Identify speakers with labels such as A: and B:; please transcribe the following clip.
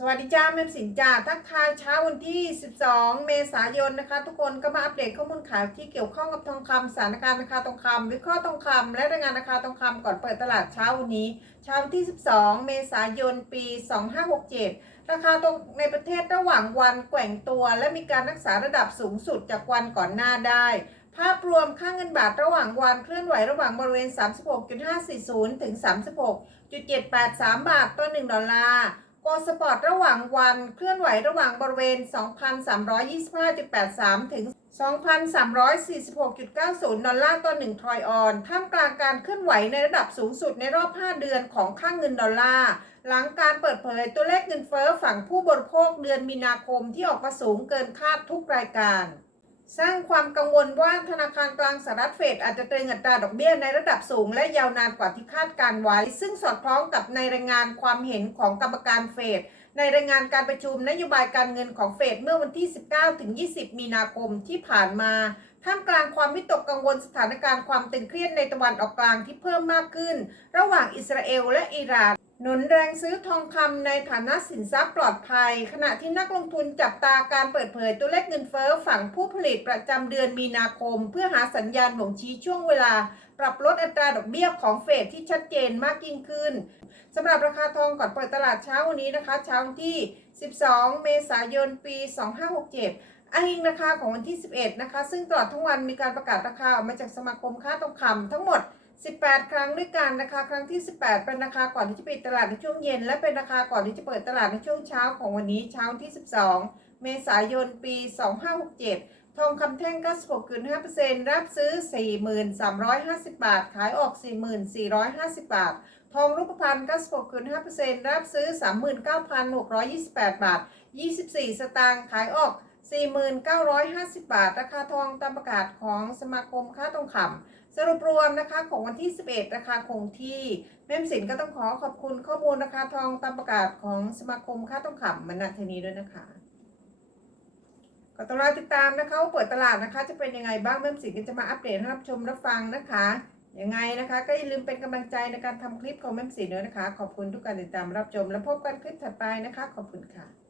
A: สวัสดีจ้าแม่สินจ้าทักทายเช้าวันที่ 12 เมษายนนะคะ ทุกคนก็มาอัปเดตข้อมูลข่าวที่เกี่ยวข้องกับทองคำสถานการณ์ราคาทองคำวิเคราะห์ทองคำและรายงานราคาทองคำก่อนเปิดตลาดเช้าวันนี้ เช้าวันที่ 12 เมษายน ปี 2567 ราคาตรงในประเทศระหว่างวันแกว่งตัว และมีการรักษาระดับสูงสุดจากวันก่อนหน้าได้ภาพรวมค่าเงินบาทระหว่างวันเคลื่อนไหวระหว่างบริเวณ 36.540 ถึง 36.783 บาทต่อ 1 ดอลลาร์ โกลสปอร์ตระหว่างวันเคลื่อนไหวระหว่างบริเวณ 2,325.83 ถึง 2,346.90 ดอลลาร์ต่อ1ทรอยออน ท่ามกลางการเคลื่อนไหวในระดับสูงสุดในรอบ 5 เดือนของค่างเงินดอลลาร์ หลังการเปิดเผยตัวเลขเงินเฟ้อฝั่งผู้บริโภคเดือนมีนาคมที่ออกมาสูงเกินคาดทุกรายการ สร้างความกังวลว่าธนาคารกลางสหรัฐเฟดอาจจะตรึงอัตราดอกเบี้ยในระดับสูงและยาวนานกว่าที่คาดการไว้ ซึ่งสอดคล้องกับในรายงานความเห็นของกรรมการเฟดในรายงานการประชุมนโยบายการเงินของเฟดเมื่อวันที่ 19-20 มีนาคมที่ผ่านมาท่ามกลางความวิตกกังวลสถานการณ์ความตึงเครียดในตะวันออกกลางที่เพิ่มมากขึ้น ระหว่างอิสราเอลและอิหร่าน หนุนแรงซื้อทองคำในฐานะสินทรัพย์ปลอดภัย ขณะที่นักลงทุนจับตาการเปิดเผยตัวเลขเงินเฟ้อฝั่งผู้ผลิตประจำเดือนมีนาคม เพื่อหาสัญญาณบ่งชี้ช่วงเวลา ปรับลดอัตราดอกเบี้ยของเฟดที่ชัดเจนมากยิ่งขึ้นสำหรับราคาทองก่อนเปิดตลาดเช้าวันนี้นะคะ เช้าที่ 12 เมษายนปี 2567อ้างอิงราคาของวันที่ 11 นะคะ ซึ่งตลอดทั้งวันมีการประกาศราคาออกมาจากสมาคมค้าทองคำทั้งหมด 18 ครั้งด้วยกันนะคะ ครั้งที่ 18 เป็นราคาก่อนที่จะปิดตลาดในช่วงเย็น และเป็นราคาก่อนที่จะเปิดตลาดในช่วงเช้าของวันนี้เช้าที่ 12 เมษายนปี 2567 ทองคำแท่ง 96.5%รับซื้อ 4,350 บาท ขายออก 4,450 บาท ทองรูปพรรณ96.5%รับซื้อ 39,628 บาท 24 สตางค์ขายออก4,950 บาท ราคาทองตามประกาศของสมาคมค้าทองคำสรุปรวมนะคะของวันที่ 11 ราคาคงที่แม่มสินก็ต้องขอขอบคุณข้อมูลราคาทองตามประกาศของสมาคมค้าทองคำมณฑนีด้วยนะคะก็ต้องรอติดตามนะคะว่าเปิดตลาดนะคะ จะเป็นยังไงบ้างแม่มสินก็จะมาอัปเดตให้รับชมรับฟังนะคะยังไงนะคะ ก็อย่าลืมเป็นกำลังใจในการทำคลิปของแม่มสินด้วยนะคะ ขอบคุณทุกการติดตามรับชม และพบกันคลิปถัดไปนะคะ ขอบคุณค่ะ